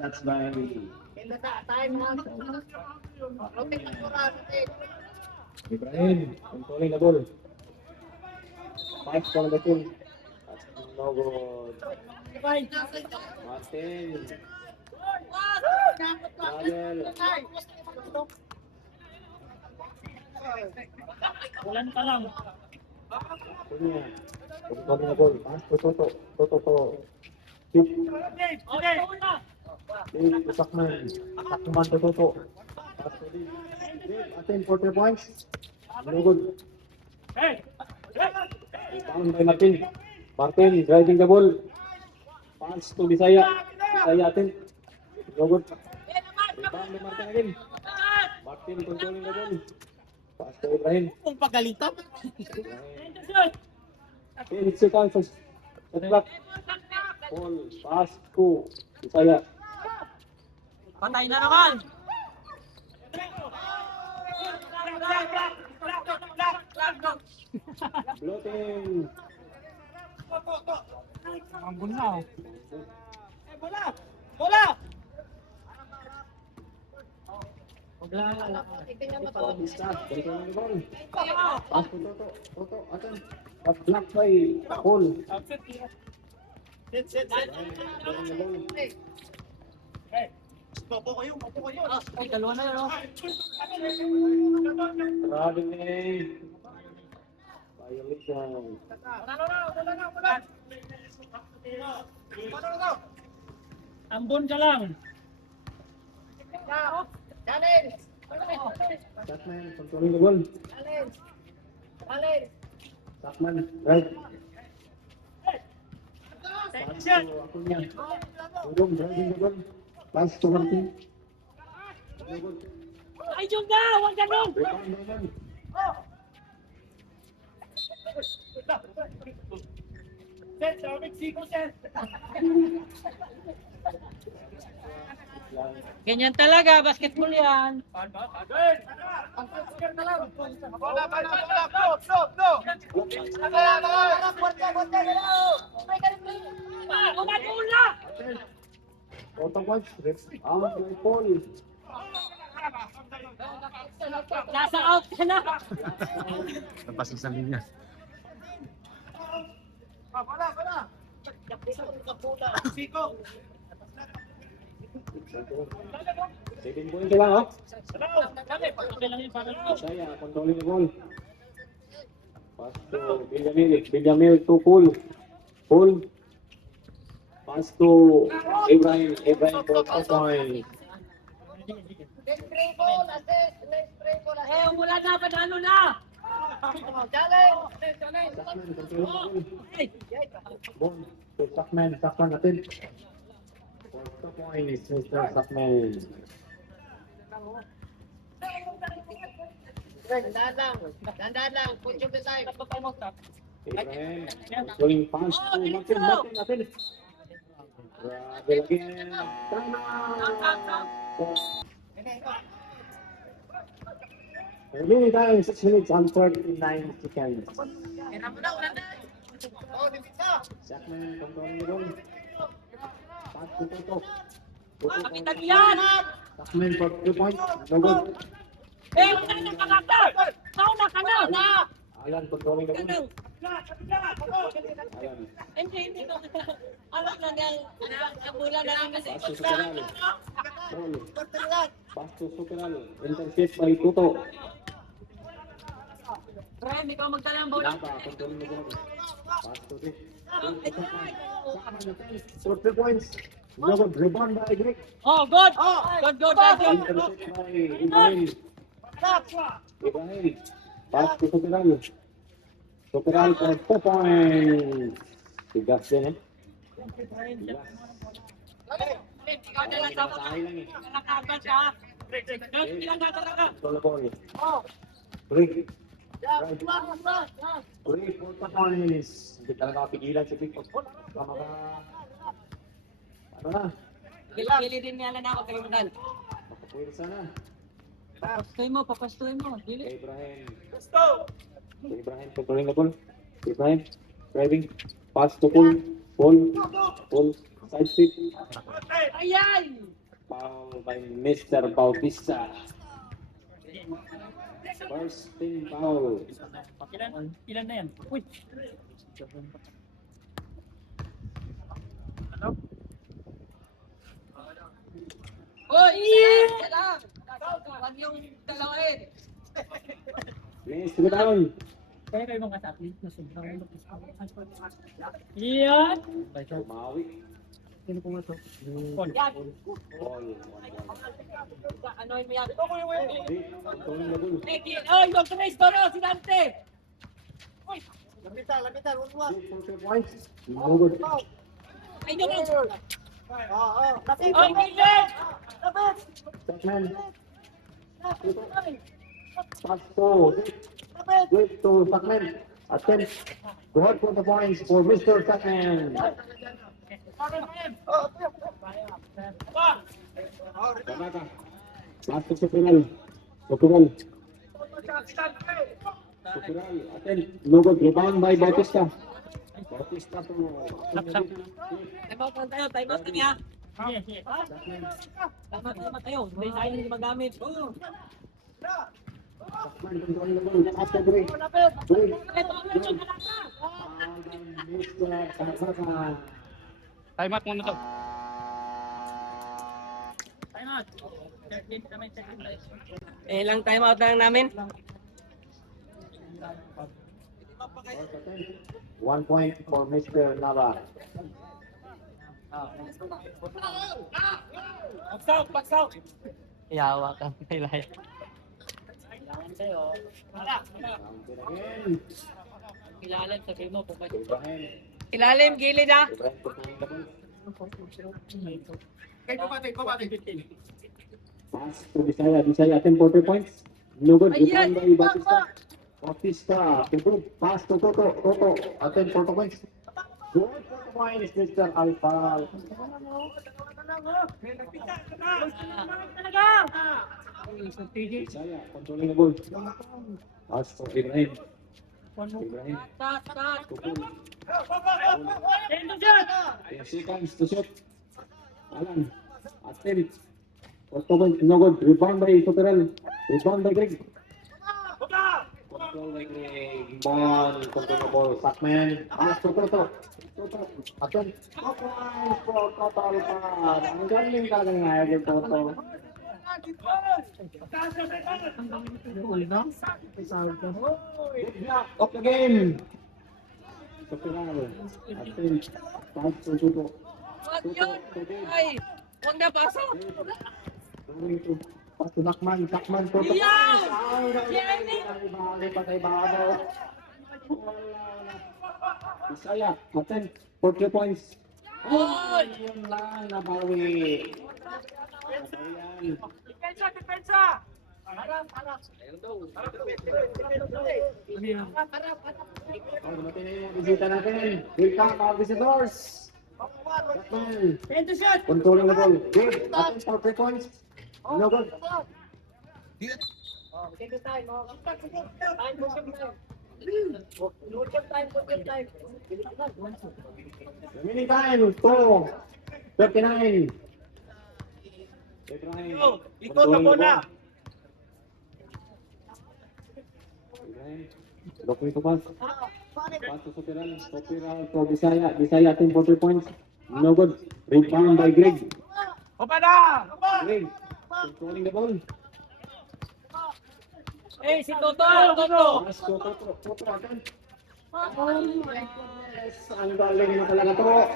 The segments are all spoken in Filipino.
That's by Ibrahim. Controlling the ball. 5 for the team. That's no good. Martin. Travel. Ulan pa lang. Punya. Controlling the ball. Pass to Toto. Toto to. Keep. Sakman. Sakman to Toto. Pass to Lee. Attempt for 3 points. No good. Rebound by Martin. Martin driving the ball. Pass to Bisaya. Bisaya attempt. No good. Rebound by Martin again. Martin controlling the ball. Pass to Ibrahim. Kung pagalitan. 10 seconds. Shot clock. Ball. Pass to Bisaya. Patay na naman. Floating. Ang bunaw. Bola! Bola! Start. Controlling the ball. Pass to Toto. Toto attempt. Shot clock by Paul. Set. Ay, dalawa na yun. Traveling. Violation. Ambon ka lang. Sakman controlling the ball. Sakman right. Pass to Akunya. Turong driving the ball. Pass to Martin. No good. Ay, Jung ka! Huwag ganun! Rebound naman. Ganyan talaga, basketball yan. Toto points. Out by Paul. Nasa out ka na. Napasok sa linya. Second point lang, oh. Saya controlling the ball. Pass to Benjamin. Benjamin to Paul. Paul. Pass to Ibrahim. Ibrahim for 2 points. Eh, wala na, panalo na. Sakman controlling the ball. Ball to Sakman. Sakman natin. For 2 points, Mr. Sakman. Dandan lang. Put your beside. Ibrahim. Controlling pass to Martin. Martin natin. Travel again. Remaining time 6 minutes and 39 seconds. Sakman controlling the ball. Pass to Toto. Kapitan yan. Sakman for 3 points. No good. Eh, wala na kakata. Nauna ka na. Alan controlling the ball. Alan. Hindi ko. Alam na yan. Nabula na lang kasi. Pass to Superal. Ball. Pass to Superal. Intercept by Toto. Rem, ikaw magdala ang bola. Napa controlling the ball. Pass to Rick. For 3 points. No good. Rebound by Greg. Oh, good. Good. Thank you. Intercept by Ibrahim. Ibrahim. Pass to Superal. Superal for 2 points. Tigas din eh. Ikaw na lang dapat. Nakakagal ka. Ilang gagawin ka? Control the ball. Rick. Rick, 4 points. Hindi talaga kapigilan si Rick. Tama ka. Ano na? Gili din niya na ako kayo magdal. Makapuwirsa na. Papastuin mo. Gili. Kay Ibrahim. Ibrahim controlling the ball. Ibrahim driving. Pass to Paul. Ball. Side step. Ayan! Foul by Mr. Bautista. First team foul. Ilan na yan? Uy! Uy! Isa lang! Huwag yung dalawa rin. Miss, down. Kaya kayo mga athlete na sobrang Yan! Tumawi. Sino po ito? Ball. Anoin mo yan. Controlling the ball. Oy, huwag ka na istoro! Si Dante! Uy! Lapitan, huwag. 40 points. No good. Ay, nyo na! Lapit. Oy, Gilbert! Batman. Pass to. Good to Batman. Attempt. Good for the points for Mr. Batman. Kamaka. Pass to Supiral. Supiral. Attempt. No good. Rebound by Bautista. Bautista to. Time out lang tayo, time out kami ha. Time out tayo, hindi tayo hindi magamit. Batman controlling the ball. After break. Break. Mr. Kamaka. Time out muna to. Time out. Lang time out lang namin. 1 point for Mr. Nava. Pass out. Iyawa ka, Pilay. Kailangan sa'yo. Again. Ilalim, sabi mo, pumadyo. Ibrahim. Ilalim, gilid ha. Ibrahim controlling the ball. Pass to Bisaya. Bisaya 10 for 3 points. No good. Ayan! Rebound by Bautista. Bautista. Good. Pass to Toto. Toto. 10 for 2 points. Good for 2 points, Mr. Alpha. Bisaya controlling the ball. Pass to Ibrahim. Ibrahim. Tukul. 10 seconds to shoot. Alan. Attempt. No good. Rebound by Superal. Rebound by Greg. Control by Greg. Ball. Control the ball. Sackman. Pass to Toto. Toto. Attempt. Points for Toto Alpha. Ang galing ka ng ngayon, Toto. Good block of the game. Superal. Attempt. Pass to Toto. Wag yun! Ay! Huwag na pasok! Going to pass to Nakman. Nakman for the Yeah! points. Yeah! Bali pa kay Babaw. Bisaya, attempt for 3 points. Oy! Yun lang, nabawi. Ayan. Depensa! Oh, dumating na yung bisita natin. Welcome our visitors. Nakman. Controlling the ball. Good. Attempt for 3 points. No good. Remaining time, 2:39. Ibrahim. Ikot ako na. Ibrahim. Look to pass. Pass to Sopiral. Sopiral to Bisaya. Bisaya 10 for 3 points. No good. Rebound by Greg. Greg. Controlling the ball. Eh, si Toto! Toto! Pass to Toto. Toto again. Oh my goodness. Ang galing mo talaga to.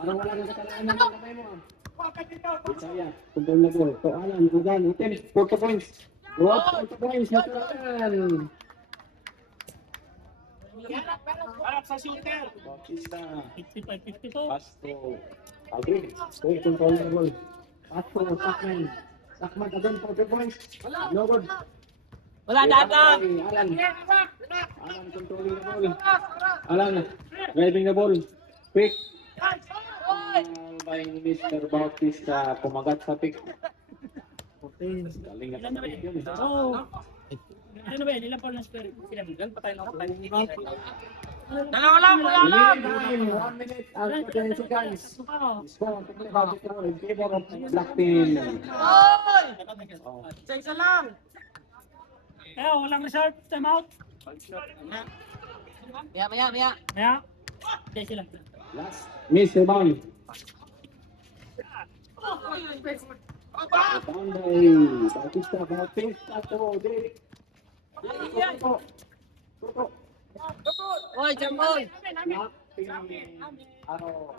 Parang wala nang kasalanan ng kamay mo. Bisaya. Control the ball. To Alan. Alan. Attempt. 4 points. Good. 4 points. Mr. Alan. Bautista. 55-52. Pass to Greg. Greg control the ball. Pass to Sackman. Sackman again for 3 points. No good. Wala datang! Alan. Alan controlling the ball. Alan driving the ball. Quick. By Mr. Bautista. Pumagat sa pick. Galing na sa pick yun. Oh! Ano ba yan? Ilan pa lang square? Pinamigan pa tayo ng Dalawa lang, kuya lang. Time, 1 minute and 20 seconds. Score, technical in favor of black team. Oy! Oh. Isa lang. Eh, walang reserve. Time out. Maya. Kaya. Okay, sila. Last miss rebound. Rebound by Bautista. Bautista to Derek. Tuto. Oy, jambol. Black team. Arrow.